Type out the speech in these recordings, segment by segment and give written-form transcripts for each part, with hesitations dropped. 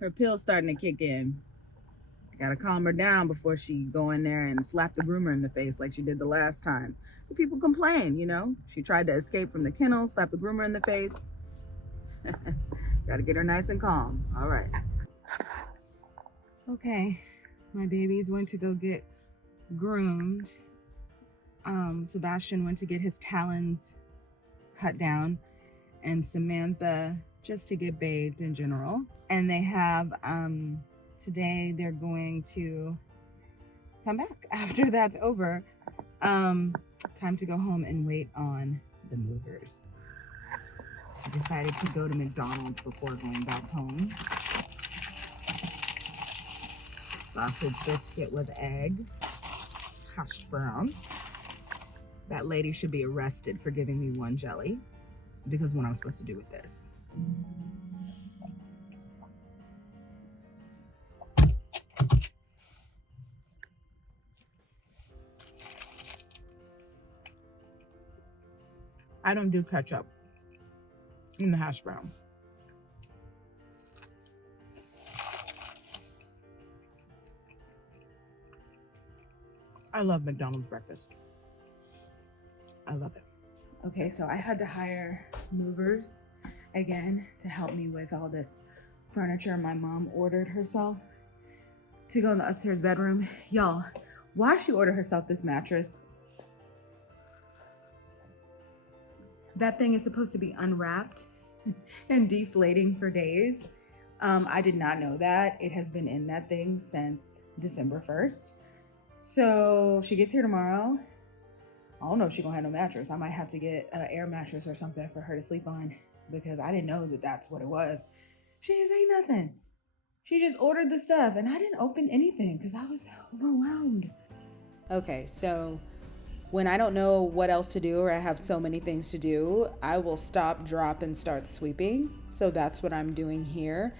Her pill's starting to kick in. Gotta calm her down before she go in there and slap the groomer in the face like she did the last time. The people complain, you know. She tried to escape from the kennel, slap the groomer in the face. Gotta get her nice and calm. All right. Okay, my babies went to go get groomed. Sebastian went to get his talons cut down, and Samantha just to get bathed in general. And they have today they're going to come back after that's over. Time to go home and wait on the movers. I decided to go to McDonald's before going back home. Sausage biscuit with egg, hash brown. That lady should be arrested for giving me one jelly, because what I'm supposed to do with this. I don't do ketchup in the hash brown. I love McDonald's breakfast. I love it. Okay, so I had to hire movers again to help me with all this furniture my mom ordered herself to go in the upstairs bedroom. Y'all, why she ordered herself this mattress? That thing is supposed to be unwrapped and deflating for days. I did not know that. It has been in that thing since December 1st. So she gets here tomorrow. I don't know if she's gonna have no mattress. I might have to get an air mattress or something for her to sleep on, because I didn't know that that's what it was. She didn't say nothing. She just ordered the stuff and I didn't open anything because I was overwhelmed. Okay, so when I don't know what else to do or I have so many things to do, I will stop, drop, and start sweeping. So that's what I'm doing here.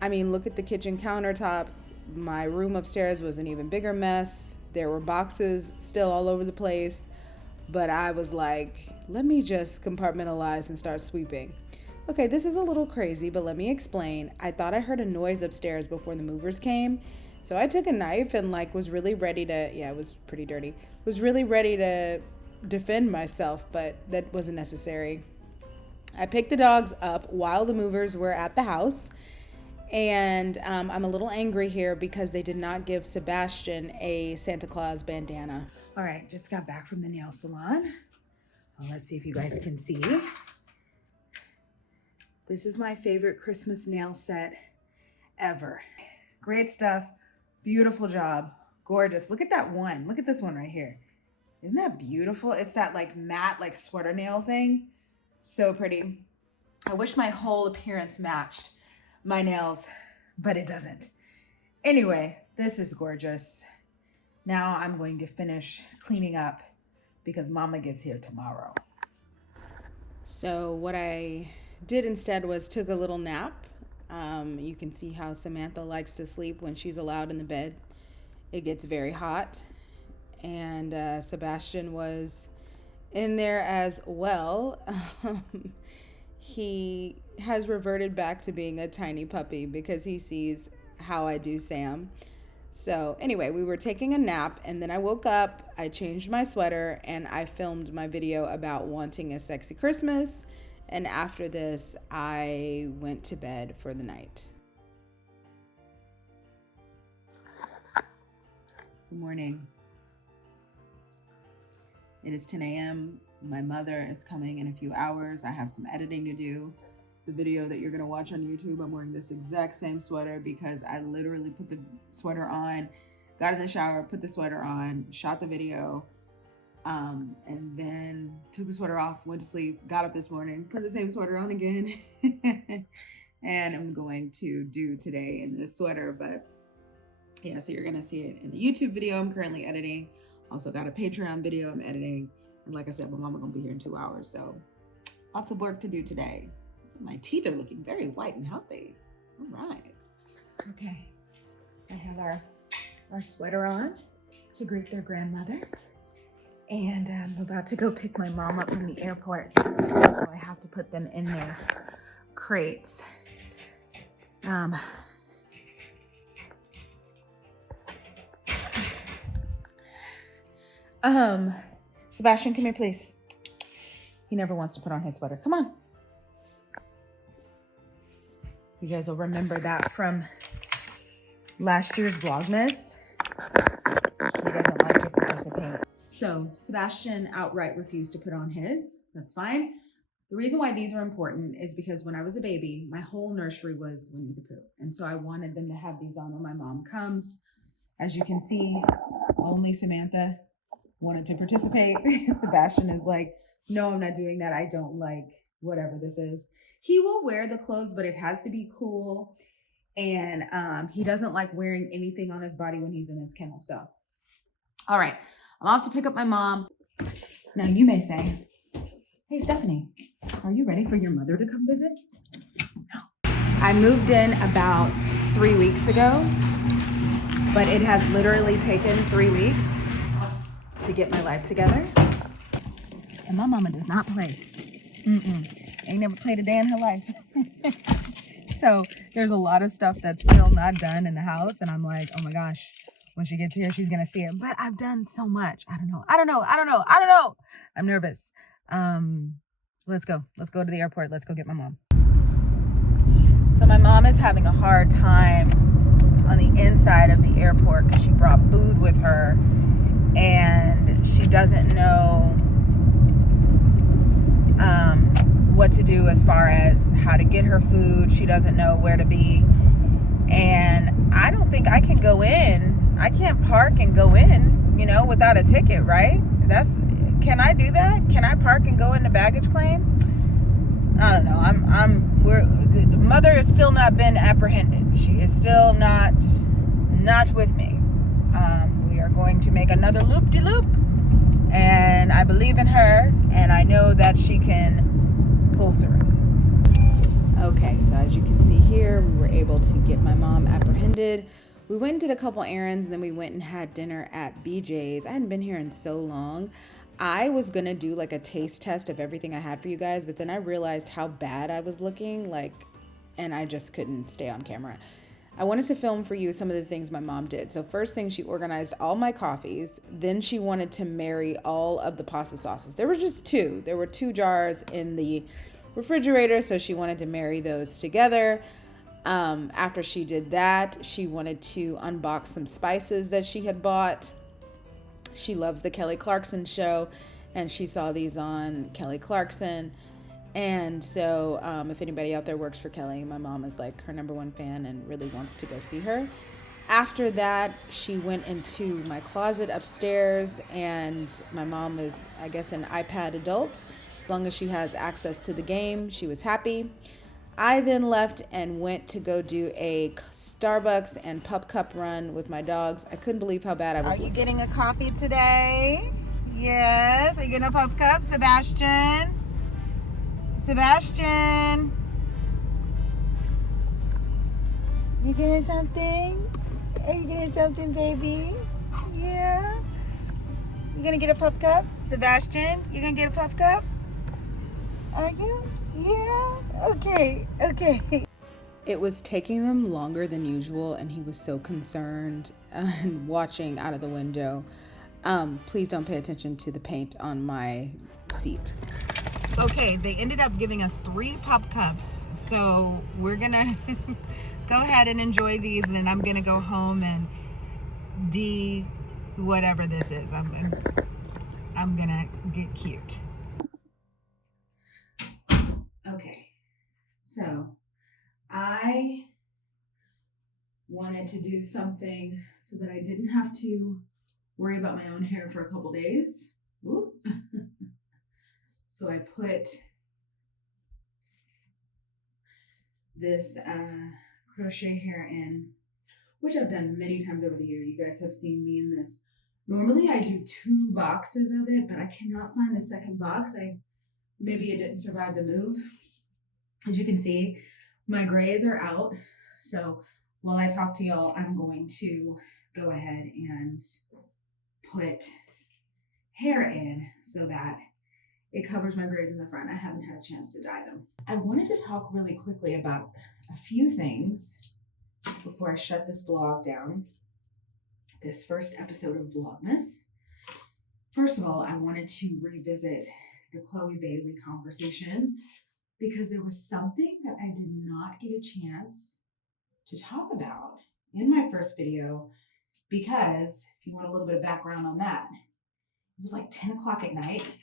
I mean, look at the kitchen countertops. My room upstairs was an even bigger mess. There were boxes still all over the place. But I was like, let me just compartmentalize and start sweeping. Okay, this is a little crazy, but let me explain. I thought I heard a noise upstairs before the movers came. So I took a knife and was really ready to, it was pretty dirty. Was really ready to defend myself, but that wasn't necessary. I picked the dogs up while the movers were at the house. And I'm a little angry here because they did not give Sebastian a Santa Claus bandana. All right, just got back from the nail salon. Well, let's see if you guys can see. This is my favorite Christmas nail set ever. Great stuff, beautiful job, gorgeous. Look at that one, look at this one right here. Isn't that beautiful? It's that matte sweater nail thing. So pretty. I wish my whole appearance matched my nails, but it doesn't. Anyway, this is gorgeous. Now I'm going to finish cleaning up because Mama gets here tomorrow. So what I did instead was took a little nap. You can see how Samantha likes to sleep when she's allowed in the bed. It gets very hot. And Sebastian was in there as well. He has reverted back to being a tiny puppy because he sees how I do Sam. So anyway, we were taking a nap and then I woke up, I changed my sweater, and I filmed my video about wanting a sexy Christmas. And after this, I went to bed for the night. Good morning. It is 10 a.m. My mother is coming in a few hours. I have some editing to do. The video that you're gonna watch on YouTube, I'm wearing this exact same sweater because I literally put the sweater on, got in the shower, put the sweater on, shot the video, and then took the sweater off, went to sleep, got up this morning, put the same sweater on again. And I'm going to do today in this sweater, but yeah, so you're gonna see it in the YouTube video I'm currently editing. Also got a Patreon video I'm editing. And like I said, my mama gonna be here in 2 hours. So lots of work to do today. So my teeth are looking very white and healthy. All right. Okay, I have our sweater on to greet their grandmother. And I'm about to go pick my mom up from the airport. So I have to put them in their crates. Sebastian, come here, please. He never wants to put on his sweater. Come on. You guys will remember that from last year's Vlogmas. He doesn't like to participate. So Sebastian outright refused to put on his. That's fine. The reason why these are important is because when I was a baby, my whole nursery was Winnie the Pooh. And so I wanted them to have these on when my mom comes. As you can see, only Samantha wanted to participate. Sebastian is like, no, I'm not doing that. I don't like whatever this is. He will wear the clothes, but it has to be cool. And he doesn't like wearing anything on his body when he's in his kennel. So, all right, I'm off to pick up my mom. Now you may say, hey, Stephanie, are you ready for your mother to come visit? No. I moved in about 3 weeks ago, but it has literally taken 3 weeks to get my life together. And my mama does not play. Ain't never played a day in her life. So there's a lot of stuff that's still not done in the house. And I'm like, oh my gosh, when she gets here, she's going to see it. But I've done so much. I don't know. I'm nervous. Let's go. Let's go to the airport. Let's go get my mom. So my mom is having a hard time on the inside of the airport because she brought food with her. And she doesn't know what to do as far as how to get her food. She doesn't know where to be. And I don't think I can go in. I can't park and go in, without a ticket, right? Can I do that? Can I park and go into baggage claim? I don't know. Mother has still not been apprehended. She is still not with me. We are going to make another loop-de-loop, and I believe in her, and I know that she can pull through. Okay, so as you can see here, we were able to get my mom apprehended. We went and did a couple errands, and then we went and had dinner at BJ's. I hadn't been here in so long. I was gonna do like a taste test of everything I had for you guys, but then I realized how bad I was looking, and I just couldn't stay on camera. I wanted to film for you some of the things my mom did. So first thing, she organized all my coffees. Then she wanted to marry all of the pasta sauces. There were just two. There were 2 jars in the refrigerator, so she wanted to marry those together. After she did that, she wanted to unbox some spices that she had bought. She loves the Kelly Clarkson show, and she saw these on Kelly Clarkson. And so if anybody out there works for Kelly, my mom is like her #1 fan and really wants to go see her. After that, she went into my closet upstairs, and my mom is, I guess, an iPad adult. As long as she has access to the game, she was happy. I then left and went to go do a Starbucks and Pup Cup run with my dogs. I couldn't believe how bad I was. Are you getting a coffee today? Yes. Are you getting a Pup Cup, Sebastian? Sebastian, you getting something? Are you getting something, baby? Yeah. You gonna get a Pup Cup? Sebastian, you gonna get a Pup Cup? Are you? Yeah. Okay. It was taking them longer than usual, and he was so concerned and watching out of the window. Please don't pay attention to the paint on my seat. Okay, they ended up giving us 3 Pup Cups, so we're gonna go ahead and enjoy these, and then I'm gonna go home and whatever this is. I'm gonna get cute. Okay, so I wanted to do something so that I didn't have to worry about my own hair for a couple days. Whoop. So I put this crochet hair in, which I've done many times over the year. You guys have seen me in this. Normally I do 2 boxes of it, but I cannot find the second box. Maybe it didn't survive the move. As you can see, my grays are out. So while I talk to y'all, I'm going to go ahead and put hair in so that it covers my grays in the front. I haven't had a chance to dye them. I wanted to talk really quickly about a few things before I shut this vlog down. This first episode of Vlogmas. First of all, I wanted to revisit the Chloe Bailey conversation because there was something that I did not get a chance to talk about in my first video. Because if you want a little bit of background on that, it was like 10 o'clock at night,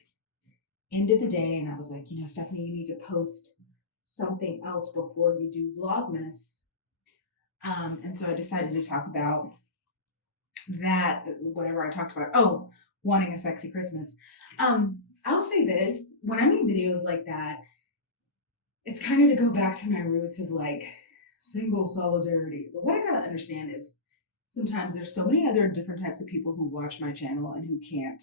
end of the day, and I was like, Stephanie, you need to post something else before you do Vlogmas. And so I decided to talk about that, whatever I talked about. Oh, wanting a sexy Christmas. I'll say this, when I make videos like that, it's kind of to go back to my roots of like single solidarity. But what I gotta understand is sometimes there's so many other different types of people who watch my channel and who can't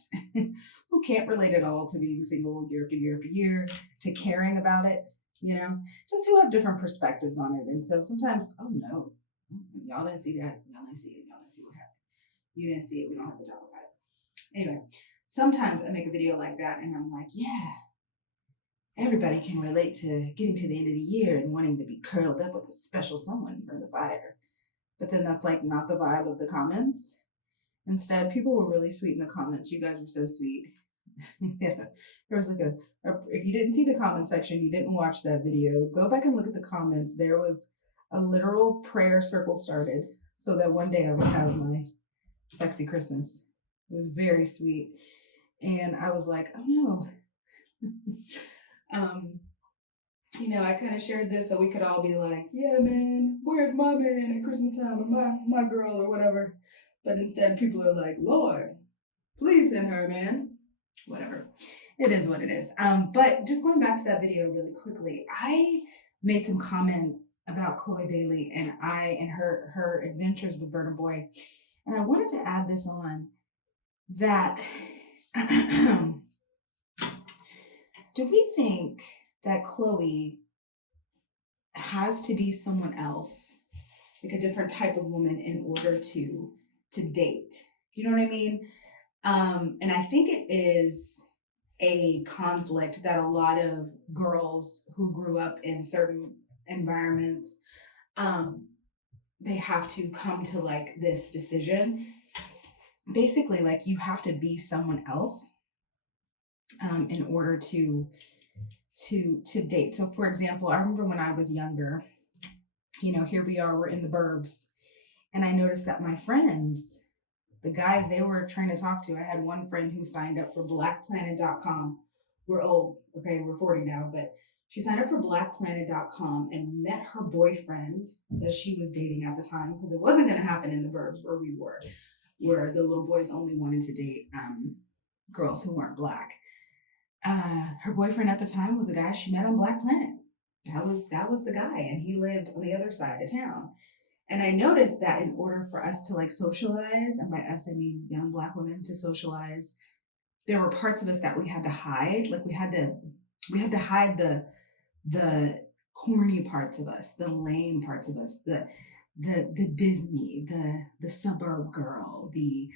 who can't relate at all to being single year after year after year, to caring about it, just who have different perspectives on it. And so sometimes, oh no, y'all didn't see that, y'all didn't see it, y'all didn't see what happened, you didn't see it, we don't have to talk about it. Anyway, sometimes I make a video like that and I'm like, yeah, everybody can relate to getting to the end of the year and wanting to be curled up with a special someone for the fire. But then that's like not the vibe of the comments. Instead, people were really sweet in the comments. You guys were so sweet. Yeah. There was like if you didn't see the comment section, you didn't watch that video, go back and look at the comments. There was a literal prayer circle started so that one day I would have my sexy Christmas. It was very sweet. And I was like, oh no. I kind of shared this so we could all be like, yeah, man, where's my man at Christmas time, or my girl, or whatever. But instead, people are like, Lord, please send her, man. Whatever. It is what it is. But just going back to that video really quickly, I made some comments about Chloe Bailey and her adventures with Burna Boy. And I wanted to add this on that do we think that Chloe has to be someone else, like a different type of woman, in order to date? You know what I mean? And I think it is a conflict that a lot of girls who grew up in certain environments, they have to come to like this decision. Basically, like you have to be someone else in order to date. So for example, I remember when I was younger, here we are, we're in the burbs, and I noticed that my friends, the guys they were trying to talk to, I had one friend who signed up for blackplanet.com. We're old, okay, we're 40 now, but she signed up for blackplanet.com and met her boyfriend that she was dating at the time, because it wasn't going to happen in the burbs where we were, where the little boys only wanted to date girls who weren't black. Her boyfriend at the time was a guy she met on Black Planet. That was the guy, and he lived on the other side of town. And I noticed that in order for us to like socialize, and by us I mean young Black women to socialize, there were parts of us that we had to hide. Like we had to hide the corny parts of us, the lame parts of us, the Disney, the suburb girl, the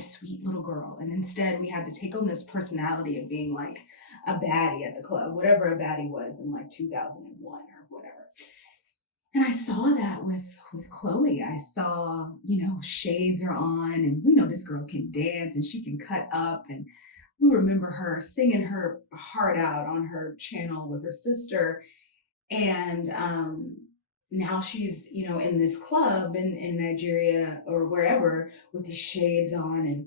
sweet little girl. And instead we had to take on this personality of being like a baddie at the club, whatever a baddie was in like 2001 or whatever. And I saw that with Chloe. I saw, shades are on, and we know this girl can dance and she can cut up. And we remember her singing her heart out on her channel with her sister. And now she's, in this club in Nigeria or wherever with these shades on, and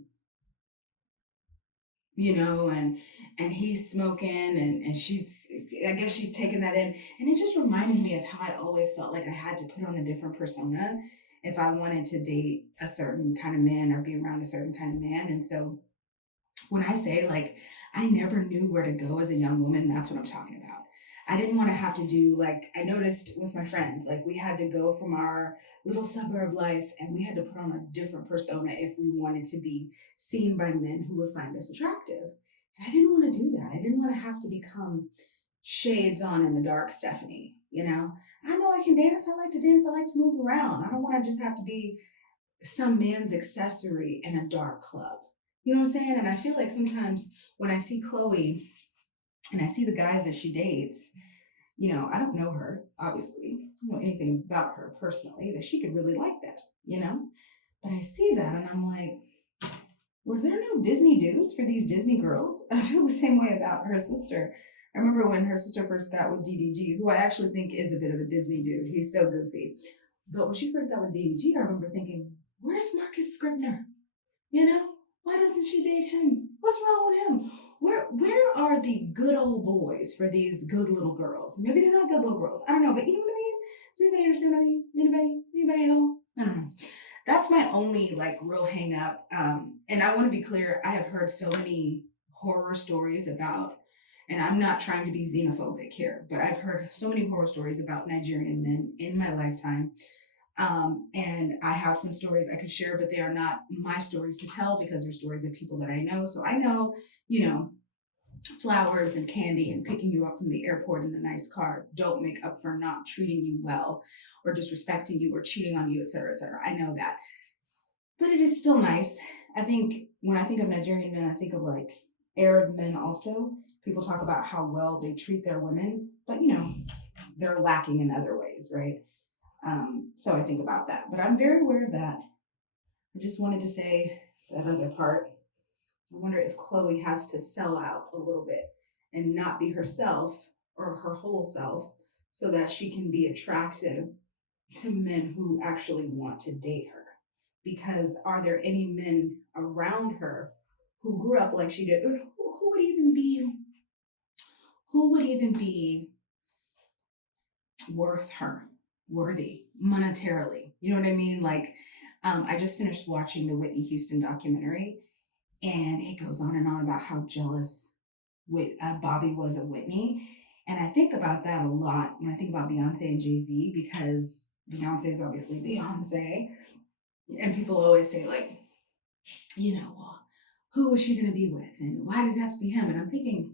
and he's smoking, and I guess she's taking that in. And it just reminded me of how I always felt like I had to put on a different persona if I wanted to date a certain kind of man or be around a certain kind of man. And so when I say like I never knew where to go as a young woman, that's what I'm talking about. I didn't want to have to do, like, I noticed with my friends, like we had to go from our little suburb life and we had to put on a different persona if we wanted to be seen by men who would find us attractive. And I didn't want to do that. I didn't want to have to become shades on in the dark Stephanie, I know I can dance. I like to dance. I like to move around. I don't want to just have to be some man's accessory in a dark club. You know what I'm saying? And I feel like sometimes when I see Chloe and I see the guys that she dates, I don't know her, obviously. I don't know anything about her personally, that she could really like that, But I see that and I'm like, were there no Disney dudes for these Disney girls? I feel the same way about her sister. I remember when her sister first got with DDG, who I actually think is a bit of a Disney dude. He's so goofy. But when she first got with DDG, I remember thinking, where's Marcus Scribner? You know, why doesn't she date him? What's wrong with him? Where are the good old boys for these good little girls? Maybe they're not good little girls. I don't know, but you know what I mean? Does anybody understand what I mean? Anybody at all? I don't know. That's my only like real hang up. And I want to be clear, I have heard so many horror stories about, and I'm not trying to be xenophobic here, but I've heard so many horror stories about Nigerian men in my lifetime. And I have some stories I could share, but they are not my stories to tell because they're stories of people that I know. So I know, you know, flowers and candy and picking you up from the airport in a nice car don't make up for not treating you well or disrespecting you or cheating on you, et cetera, et cetera. I know that. But it is still nice. I think when I think of Nigerian men, I think of like Arab men also. People talk about how well they treat their women, but you know, they're lacking in other ways, right? So I think about that. But I'm very aware of that. I just wanted to say that other part. I wonder if Chloe has to sell out a little bit and not be herself or her whole self so that she can be attractive to men who actually want to date her. Because are there any men around her who grew up like she did? Or who would even be worth her, worthy monetarily? You know what I mean? Like, I just finished watching the Whitney Houston documentary, and it goes on and on about how jealous Bobby was of Whitney. And I think about that a lot when I think about Beyonce and Jay Z because Beyonce is obviously Beyonce. And people always say, like, you know, well, who was she going to be with? And why did it have to be him? And I'm thinking,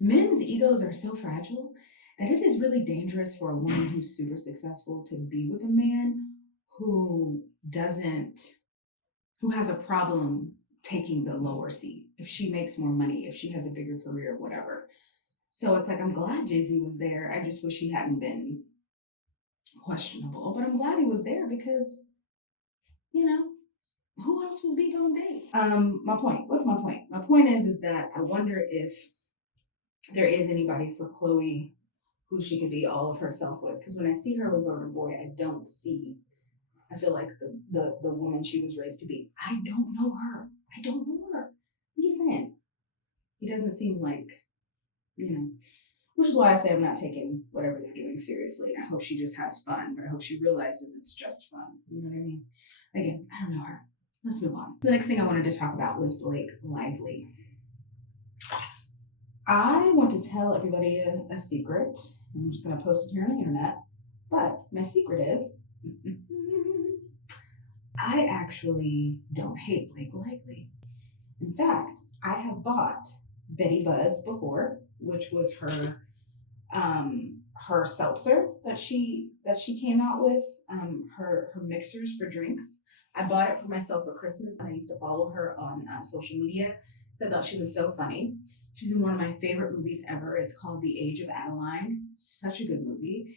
men's egos are so fragile that it is really dangerous for a woman who's super successful to be with a man who doesn't, who has a problem taking the lower seat if she makes more money, if she has a bigger career, whatever. So it's like, I'm glad Jay Z was there. I just wish he hadn't been questionable, but I'm glad he was there because, you know, who else was B gonna date? My point. What's my point? My point is that I wonder if there is anybody for Chloe who she could be all of herself with. Because when I see her with Burger Boy, I don't see. I feel like the woman she was raised to be. I don't know her. I don't know her. I'm just saying. He doesn't seem like, you know, which is why I say I'm not taking whatever they're doing seriously. And I hope she just has fun, but I hope she realizes it's just fun. You know what I mean? Again, I don't know her. Let's move on. The next thing I wanted to talk about was Blake Lively. I want to tell everybody a secret. I'm just going to post it here on the internet. But my secret is I actually don't hate Blake Lively. In fact, I have bought Betty Buzz before, which was her seltzer that she came out with, her mixers for drinks. I bought it for myself for Christmas, and I used to follow her on social media. I thought she was so funny. She's in one of my favorite movies ever. It's called The Age of Adeline. Such a good movie.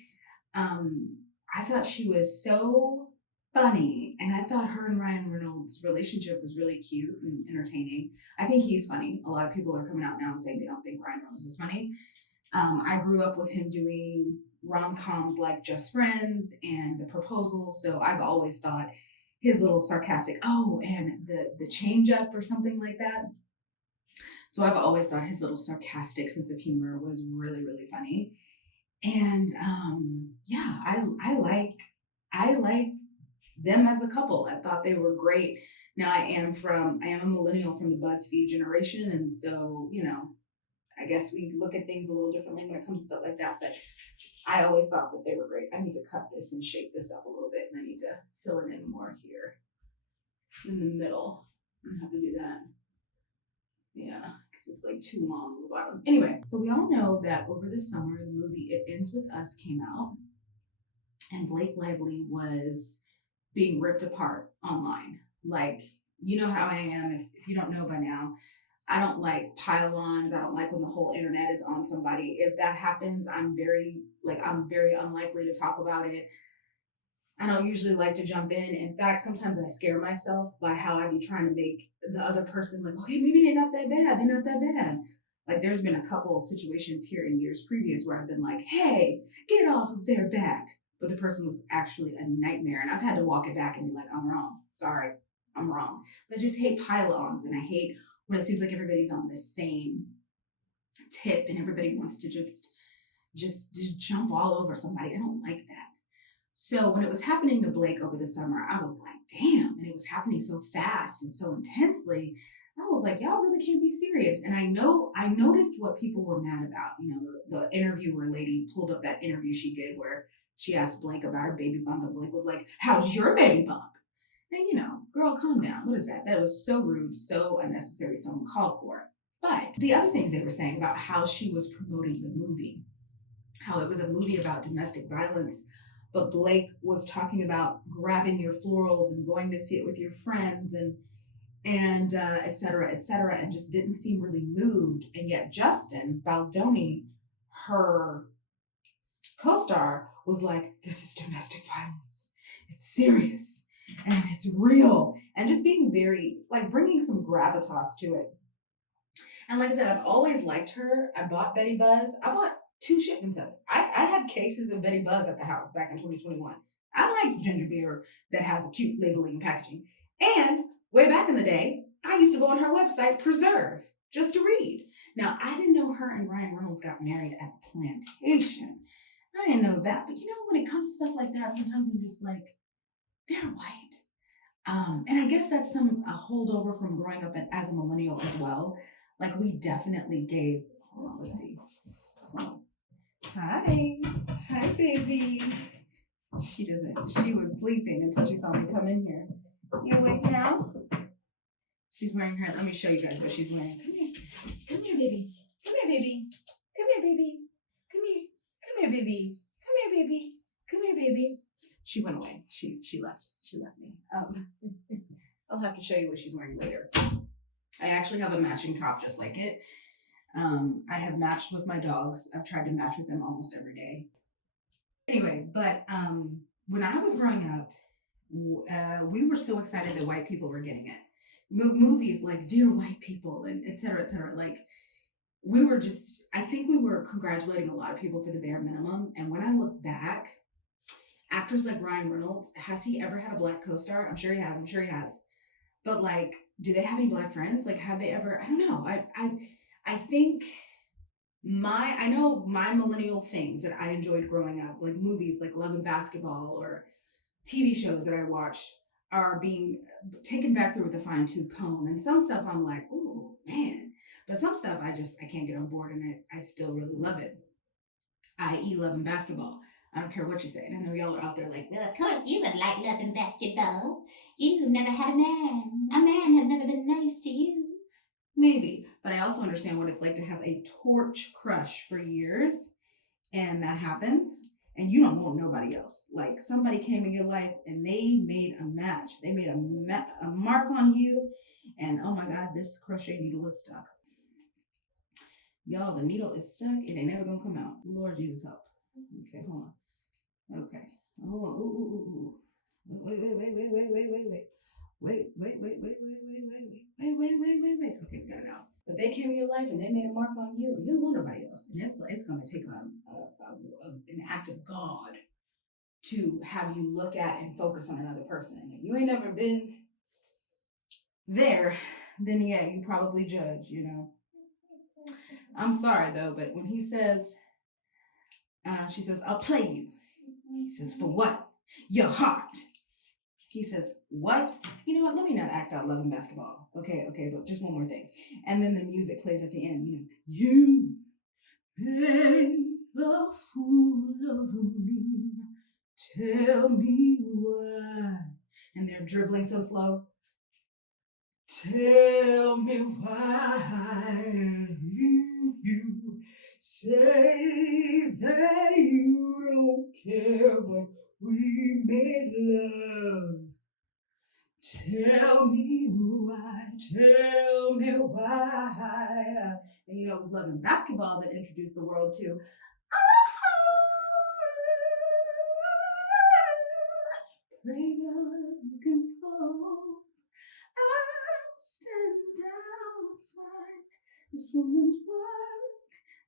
I thought she was so funny, and I thought her and Ryan Reynolds' relationship was really cute and entertaining. I think he's funny. A lot of people are coming out now and saying they don't think Ryan Reynolds is funny. I grew up with him doing rom-coms like Just Friends and The Proposal, so I've always thought his little sarcastic, oh, and the change up or something like that. So I've always thought his little sarcastic sense of humor was really, really funny. And yeah, I like them as a couple. I thought they were great. Now I am a millennial from the BuzzFeed generation, and so, you know, I guess we look at things a little differently when it comes to stuff like that. But I always thought that they were great. I need to cut this and shape this up a little bit, and I need to fill it in more here in the middle. I have to do that. Yeah, because it's like too long on the bottom. Anyway, so we all know that over the summer, the movie It Ends With Us came out, and Blake Lively was being ripped apart online. Like, you know how I am. If you don't know by now, I don't like pile-ons. I don't like when the whole internet is on somebody. If that happens, I'm very unlikely to talk about it. I don't usually like to jump in. In fact, sometimes I scare myself by how I be trying to make the other person like, okay, maybe they're not that bad. They're not that bad. Like there's been a couple of situations here in years previous where I've been like, hey, get off of their back. But the person was actually a nightmare. And I've had to walk it back and be like, I'm wrong. Sorry, I'm wrong. But I just hate pile-ons and I hate when it seems like everybody's on the same tip and everybody wants to just jump all over somebody. I don't like that. So when it was happening to Blake over the summer, I was like, damn, and it was happening so fast and so intensely. I was like, y'all really can't be serious. And I noticed what people were mad about. You know, the interviewer lady pulled up that interview she did where she asked Blake about her baby bump, and Blake was like, how's your baby bump? And you know, girl, calm down. What is that? That was so rude, so unnecessary, so uncalled for. But the other things they were saying about how she was promoting the movie, how it was a movie about domestic violence, but Blake was talking about grabbing your florals and going to see it with your friends and et cetera, and just didn't seem really moved. And yet Justin Baldoni, her co-star, was like, this is domestic violence. It's serious and it's real. And just being very, like, bringing some gravitas to it. And like I said, I've always liked her. I bought Betty Buzz. I bought 2 shipments of it. I had cases of Betty Buzz at the house back in 2021. I like ginger beer that has a cute labeling and packaging. And way back in the day, I used to go on her website, Preserve, just to read. Now, I didn't know her and Ryan Reynolds got married at the plantation. I didn't know that. But you know, when it comes to stuff like that, sometimes I'm just like, they're white. And I guess that's a holdover from growing up as a millennial as well. Like we definitely gave. Hold on, let's see. Hold on. Hi, baby. She doesn't. She was sleeping until she saw me come in here. You awake now? She's wearing her. Let me show you guys what she's wearing. Come here, baby. Come here, baby. Come here, baby. Come here. Come here, baby. Come here, baby. Come here, baby. She went away. She left. She left me. I'll have to show you what she's wearing later. I actually have a matching top just like it. I have matched with my dogs. I've tried to match with them almost every day. Anyway, but when I was growing up, we were so excited that white people were getting it. Movies like Dear White People and et cetera, et cetera. Like we were just, I think we were congratulating a lot of people for the bare minimum. And when I look back, actors like Ryan Reynolds, has he ever had a black co-star? I'm sure he has. I'm sure he has. But like, do they have any black friends? Like, have they ever? I don't know. I think I know my millennial things that I enjoyed growing up, like movies like Love and Basketball or TV shows that I watched, are being taken back through with a fine tooth comb. And some stuff I'm like, oh man. But some stuff I can't get on board, and I still really love it. I.e., Love and Basketball. I don't care what you say. And I know y'all are out there like, well, of course you would like Love and Basketball. You've never had a man. A man has never been nice to you. Maybe. But I also understand what it's like to have a torch crush for years. And that happens. And you don't want nobody else. Like somebody came in your life and they made a match. They made a mark on you. And oh my God, this crochet needle is stuck. Y'all, the needle is stuck. It ain't never gonna come out. Lord Jesus help. Okay, hold on. Okay. Hold on. Ooh. Wait. Okay, we got it out. But they came in your life and they made a mark on you. You don't want nobody else. And it's gonna take an act of God to have you look at and focus on another person. And if you ain't never been there, then yeah, you probably judge, you know. I'm sorry though, but when he says, she says, I'll play you. He says, for what? Your heart. He says, what? You know what? Let me not act out Love and Basketball. Okay, but just one more thing. And then the music plays at the end, you made a fool of me. Tell me why. And they're dribbling so slow. Tell me why you say that you don't care, but we made love. Tell me why. And it was Love and Basketball that introduced the world to woman's work,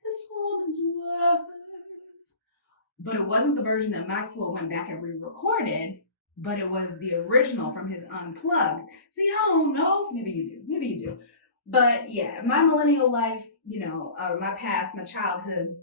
this woman's work. But it wasn't the version that Maxwell went back and re-recorded, but it was the original from his Unplugged. See, I don't know. Maybe you do. But yeah, my millennial life, my past, my childhood,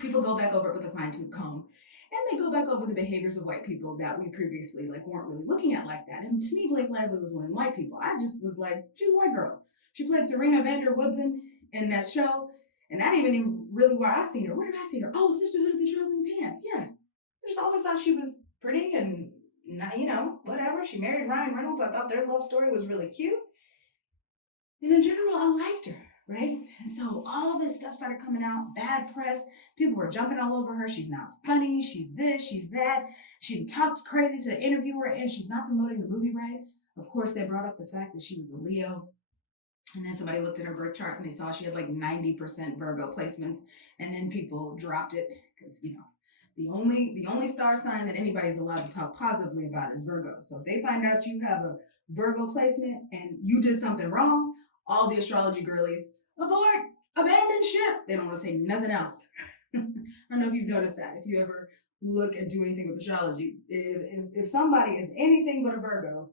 people go back over it with a fine-tooth comb. And they go back over the behaviors of white people that we previously weren't really looking at like that. And to me, Blake Lively was one of the white people. I just was like, she's a white girl. She played Serena van der Woodsen in that show. And that ain't even really where I seen her. Where did I see her? Oh, Sisterhood of the Traveling Pants. Yeah. I just always thought she was pretty and, whatever. She married Ryan Reynolds. I thought their love story was really cute. And in general, I liked her, right? And so all this stuff started coming out, bad press. People were jumping all over her. She's not funny. She's this, she's that. She talks crazy to the interviewer, and she's not promoting the movie right. Of course, they brought up the fact that she was a Leo. And then somebody looked at her birth chart and they saw she had 90% Virgo placements. And then people dropped it because, the only star sign that anybody's allowed to talk positively about is Virgo. So if they find out you have a Virgo placement and you did something wrong, all the astrology girlies, abort, abandon ship. They don't want to say nothing else. I don't know if you've noticed that. If you ever look and do anything with astrology, if somebody is anything but a Virgo,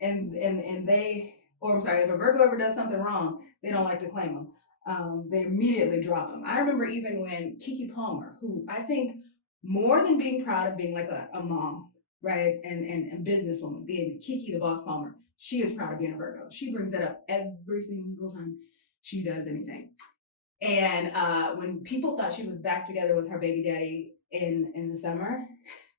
if a Virgo ever does something wrong, they don't like to claim them. They immediately drop them. I remember even when Keke Palmer, who I think more than being proud of being a mom, right, and businesswoman, being Keke the Boss Palmer, she is proud of being a Virgo. She brings that up every single time she does anything. And when people thought she was back together with her baby daddy in the summer,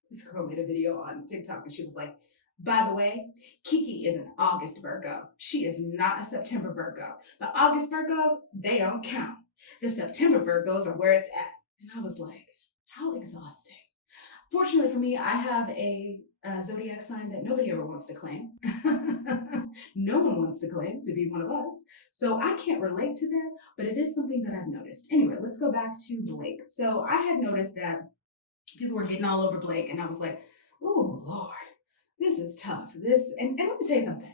this girl made a video on TikTok and she was like, by the way, Keke is an August Virgo. She is not a September Virgo. The August Virgos, they don't count. The September Virgos are where it's at. And I was like, how exhausting. Fortunately for me, I have a zodiac sign that nobody ever wants to claim. No one wants to claim to be one of us. So I can't relate to that, but it is something that I've noticed. Anyway, let's go back to Blake. So I had noticed that people were getting all over Blake, and I was like, oh, Lord, this is tough. And let me tell you something.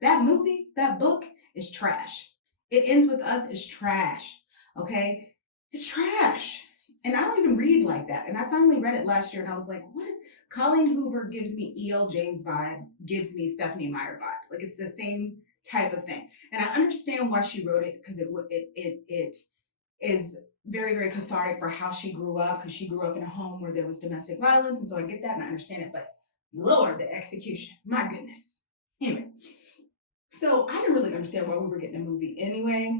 That movie, that book is trash. It Ends With Us is trash, okay? It's trash. And I don't even read like that. And I finally read it last year and I was like, what is Colleen Hoover gives me E.L. James vibes, gives me Stephanie Meyer vibes. It's the same type of thing. And I understand why she wrote it because it is very, very cathartic for how she grew up, because she grew up in a home where there was domestic violence. And so I get that and I understand it. But Lord, the execution, my goodness. Anyway, so I didn't really understand why we were getting a movie anyway.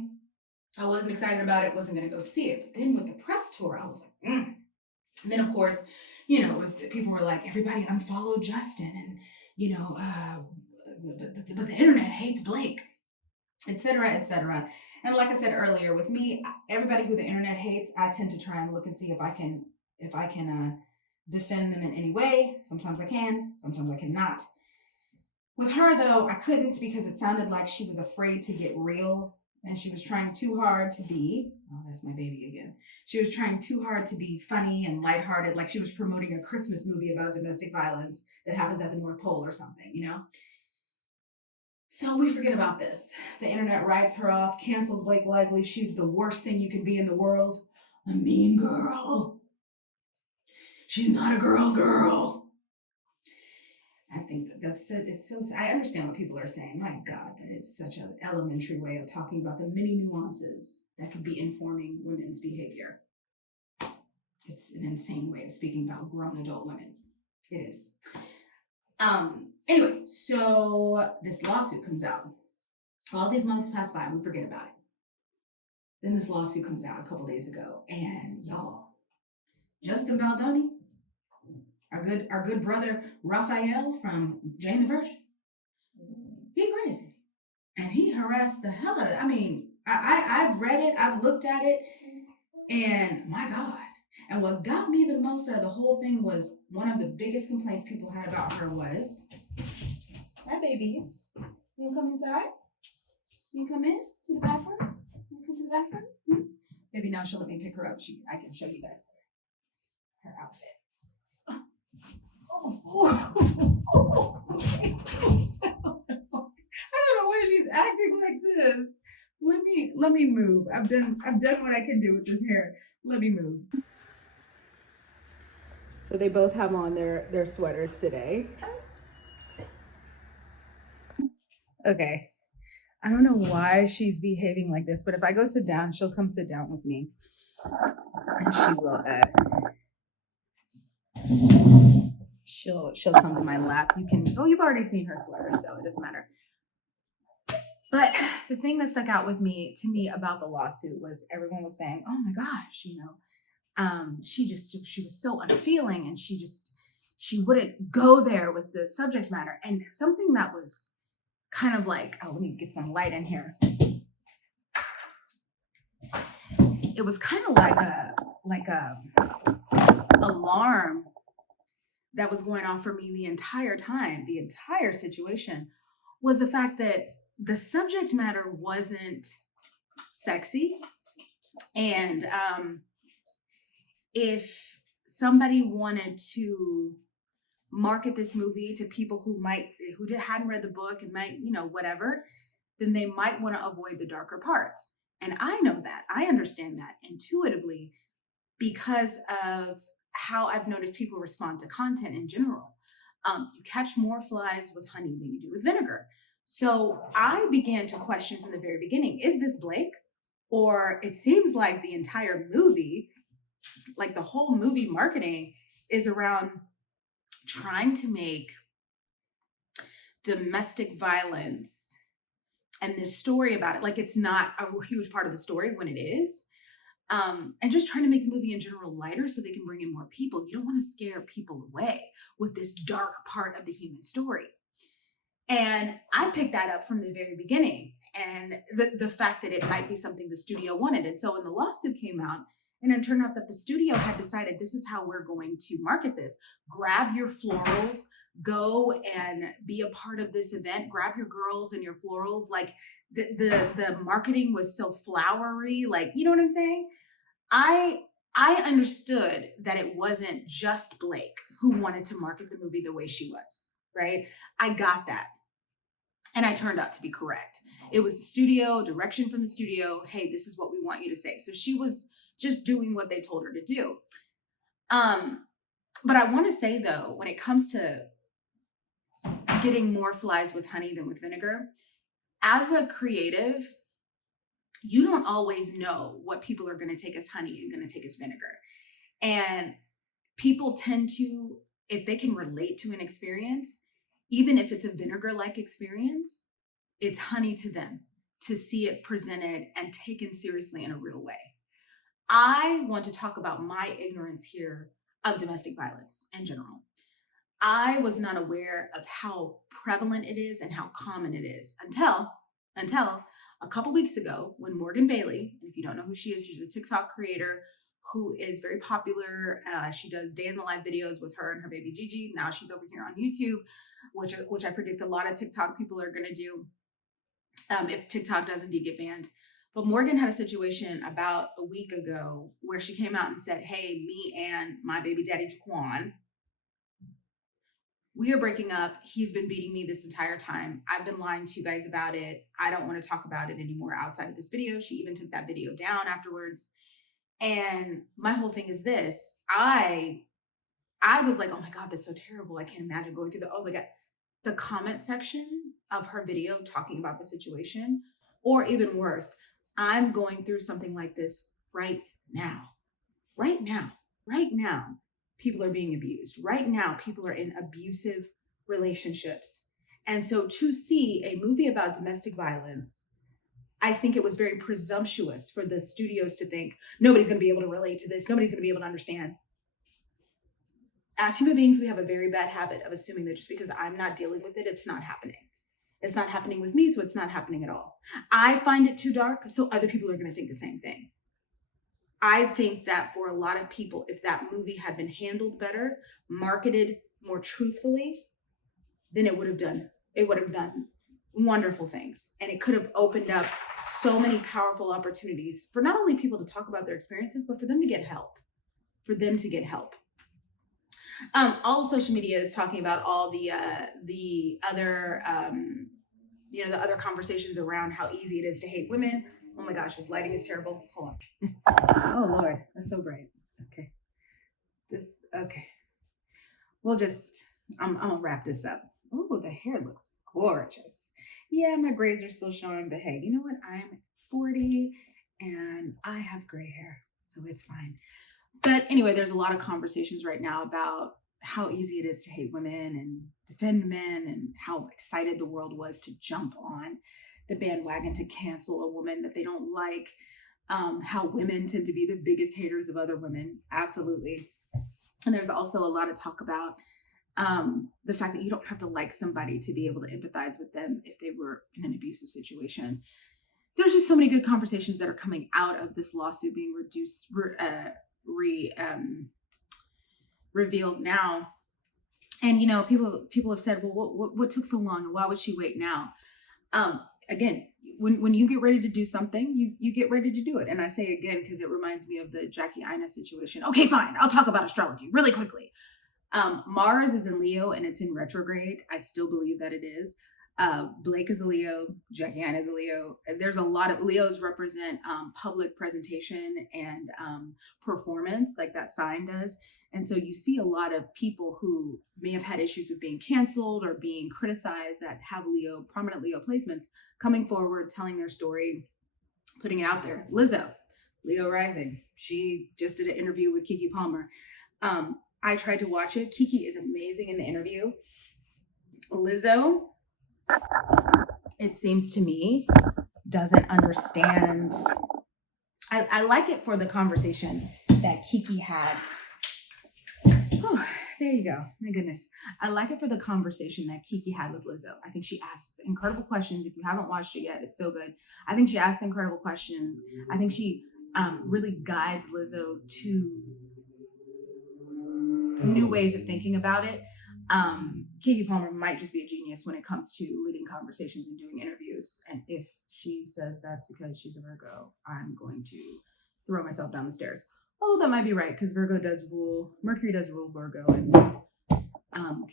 I wasn't excited about it, wasn't going to go see it. But then with the press tour, I was like, And then, of course, people were like, everybody unfollow Justin and, but the internet hates Blake, et cetera, et cetera. And like I said earlier, with me, everybody who the internet hates, I tend to try and look and see if I can defend them in any way. Sometimes I can, sometimes I cannot. With her, though, I couldn't because it sounded like she was afraid to get real. And she was trying too hard to be, oh, that's my baby again. She was trying too hard to be funny and lighthearted, like she was promoting a Christmas movie about domestic violence that happens at the North Pole or something, So we forget about this. The internet writes her off, cancels Blake Lively. She's the worst thing you can be in the world. A mean girl. She's not a girl's girl. I think that's it. It's so, I understand what people are saying, my God, but it's such an elementary way of talking about the many nuances that could be informing women's behavior. It's an insane way of speaking about grown adult women. It is. Anyway, so this lawsuit comes out. All these months pass by, we forget about it. Then this lawsuit comes out a couple days ago, and y'all, Justin Baldoni, our good brother Raphael from Jane the Virgin, he crazy. And he harassed the hell out of it. I mean, I've read it, I've looked at it, and my God. And what got me the most out of the whole thing was one of the biggest complaints people had about her was, hi babies, you come inside? You come in to the bathroom? You come to the bathroom? Maybe now she'll let me pick her up. I can show you guys her outfit. I don't know why she's acting like this. Let me Let me move. I've done what I can do with this hair. Let me move. So they both have on their sweaters today. Okay. I don't know why she's behaving like this, but if I go sit down, she'll come sit down with me. And she'll come to my lap. You've already seen her sweater, so it doesn't matter. But the thing that stuck out to me about the lawsuit was everyone was saying, oh my gosh, she was so unfeeling, and she wouldn't go there with the subject matter. And something that was kind of like, oh, let me get some light in here. It was kind of like a alarm that was going off for me the entire time. The entire situation was the fact that the subject matter wasn't sexy. And if somebody wanted to market this movie to people who hadn't read the book and might, whatever, then they might want to avoid the darker parts. And I know that. I understand that intuitively because of how I've noticed people respond to content in general. You catch more flies with honey than you do with vinegar. So I began to question from the very beginning, is this Blake? Or it seems like the entire movie, like the whole movie marketing, is around trying to make domestic violence and this story about it, like it's not a huge part of the story when it is. And just trying to make the movie in general lighter so they can bring in more people. You don't want to scare people away with this dark part of the human story. And I picked that up from the very beginning, and the fact that it might be something the studio wanted. And so when the lawsuit came out, and it turned out that the studio had decided this is how we're going to market this. Grab your florals, go and be a part of this event. Grab your girls and your florals. Like the marketing was so flowery, like, you know what I'm saying? I understood that it wasn't just Blake who wanted to market the movie the way she was, right? I got that. And I turned out to be correct. It was the studio, direction from the studio. Hey, this is what we want you to say. So she was just doing what they told her to do. But I want to say though, when it comes to getting more flies with honey than with vinegar, as a creative, you don't always know what people are going to take as honey and going to take as vinegar. And people tend to, if they can relate to an experience, even if it's a vinegar-like experience, it's honey to them to see it presented and taken seriously in a real way. I want to talk about my ignorance here of domestic violence in general. I was not aware of how prevalent it is and how common it is until a couple weeks ago when Morgan Bailey, and if you don't know who she is, she's a TikTok creator who is very popular. She does day in the life videos with her and her baby Gigi. Now she's over here on YouTube, which I predict a lot of TikTok people are going to do if TikTok does indeed get banned. But Morgan had a situation about a week ago where she came out and said, hey, me and my baby daddy Jaquan, we are breaking up. He's been beating me this entire time. I've been lying to you guys about it. I don't want to talk about it anymore outside of this video. She even took that video down afterwards. And my whole thing is this. I was like, oh my God, that's so terrible. I can't imagine going through oh my God. The comment section of her video talking about the situation, or even worse, I'm going through something like this right now. Right now. Right now. People are being abused. Right now, people are in abusive relationships. And so to see a movie about domestic violence, I think it was very presumptuous for the studios to think nobody's going to be able to relate to this. Nobody's going to be able to understand. As human beings, we have a very bad habit of assuming that just because I'm not dealing with it, it's not happening. It's not happening with me, so it's not happening at all. I find it too dark, so other people are going to think the same thing. I think that for a lot of people, if that movie had been handled better, marketed more truthfully, then it would have done wonderful things. And it could have opened up so many powerful opportunities for not only people to talk about their experiences, but for them to get help. All of social media is talking about all the other, the other conversations around how easy it is to hate women, Oh my gosh, this lighting is terrible. Hold on. Oh Lord, that's so bright. Okay. Okay. We'll just, I'm gonna wrap this up. Oh, the hair looks gorgeous. Yeah, my grays are still showing, but hey, you know what? I'm 40 and I have gray hair, so it's fine. But anyway, there's a lot of conversations right now about how easy it is to hate women and defend men, and how excited the world was to jump on the bandwagon to cancel a woman that they don't like. How women tend to be the biggest haters of other women. Absolutely. And there's also a lot of talk about the fact that you don't have to like somebody to be able to empathize with them if they were in an abusive situation. There's just so many good conversations that are coming out of this lawsuit being revealed now. And people have said, well, what took so long, and why would she wait now? Again, when you get ready to do something, you get ready to do it. And I say again because it reminds me of the Jackie Ina situation. Okay, fine, I'll talk about astrology really quickly. Mars is in Leo and it's in retrograde. I still believe that it is. Blake is a Leo, Jackie Ann is a Leo. There's a lot of Leos represent public presentation and performance, like that sign does. And so you see a lot of people who may have had issues with being canceled or being criticized that have prominent Leo placements, coming forward, telling their story, putting it out there. Lizzo, Leo rising. She just did an interview with Keke Palmer. I tried to watch it. Keke is amazing in the interview. Lizzo, it seems to me, doesn't understand. I like it for the conversation that Keke had. Oh, there you go. My goodness. I like it for the conversation that Keke had with Lizzo. I think she asks incredible questions. If you haven't watched it yet, it's so good. I think she asks incredible questions. I think she really guides Lizzo to new ways of thinking about it. Keke Palmer might just be a genius when it comes to leading conversations and doing interviews. And if she says that's because she's a Virgo, I'm going to throw myself down the stairs. Although that might be right, because Mercury does rule Virgo, and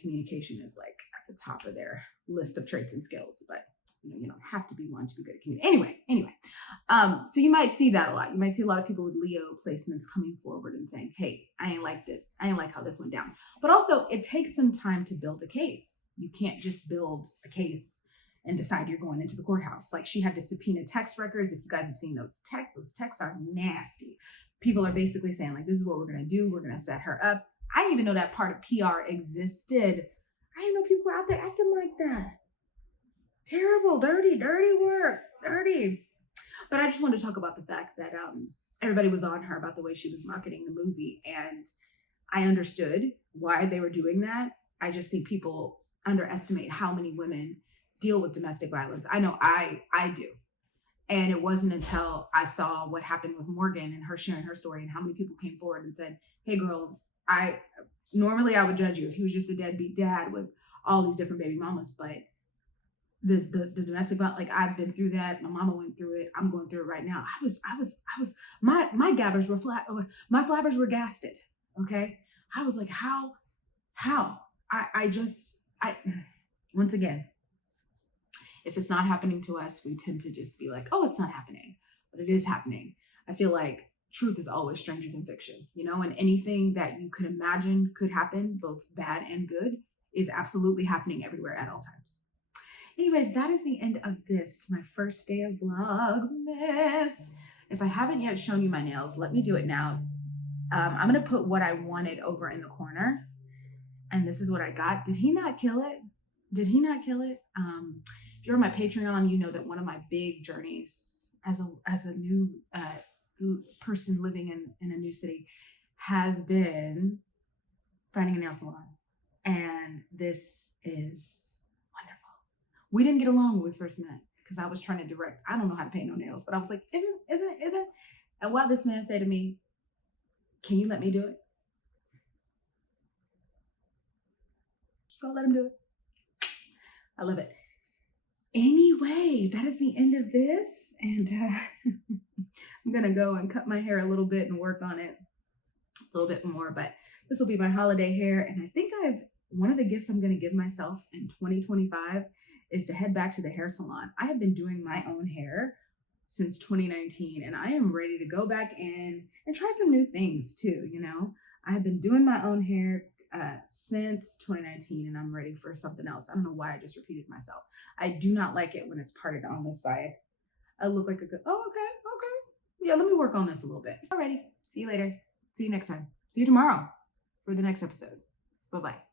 communication is like at the top of their list of traits and skills. But you don't have to be one to be good at communicating. Anyway. So you might see that a lot. You might see a lot of people with Leo placements coming forward and saying, hey, I ain't like this. I ain't like how this went down. But also, it takes some time to build a case. You can't just build a case and decide you're going into the courthouse. Like, she had to subpoena text records. If you guys have seen those texts are nasty. People are basically saying, like, this is what we're going to do. We're going to set her up. I didn't even know that part of PR existed. I didn't know people were out there acting like that. Terrible, dirty work, dirty. But I just wanted to talk about the fact that everybody was on her about the way she was marketing the movie. And I understood why they were doing that. I just think people underestimate how many women deal with domestic violence. I know I do. And it wasn't until I saw what happened with Morgan and her sharing her story and how many people came forward and said, hey girl, normally I would judge you if he was just a deadbeat dad with all these different baby mamas, but the domestic violence, like, I've been through that. My mama went through it. I'm going through it right now. My gabbers were flat. My flabbers were gasted. Okay. I was like, how, once again, if it's not happening to us, we tend to just be like, oh, it's not happening, but it is happening. I feel like truth is always stranger than fiction, and anything that you could imagine could happen, both bad and good, is absolutely happening everywhere at all times. Anyway, that is the end of this, my first day of Vlogmas. If I haven't yet shown you my nails, let me do it now. I'm going to put what I wanted over in the corner. And this is what I got. Did he not kill it? If you're on my Patreon, you know that one of my big journeys as a new person living in a new city has been finding a nail salon. And this is wonderful. We didn't get along when we first met because I was trying to direct. I don't know how to paint no nails, but I was like, isn't it? And what this man said to me, can you let me do it? So I let him do it. I love it. Anyway, that is the end of this. And I'm going to go and cut my hair a little bit and work on it a little bit more. But this will be my holiday hair. And I think one of the gifts I'm going to give myself in 2025 is to head back to the hair salon. I have been doing my own hair since 2019, and I am ready to go back in and try some new things too. You know, I've been doing my own hair since 2019, and I'm ready for something else. I don't know why I just repeated myself. I do not like it when it's parted on this side. I look like a good, oh, okay. Yeah, let me work on this a little bit. Alrighty, see you later. See you next time. See you tomorrow for the next episode. Bye-bye.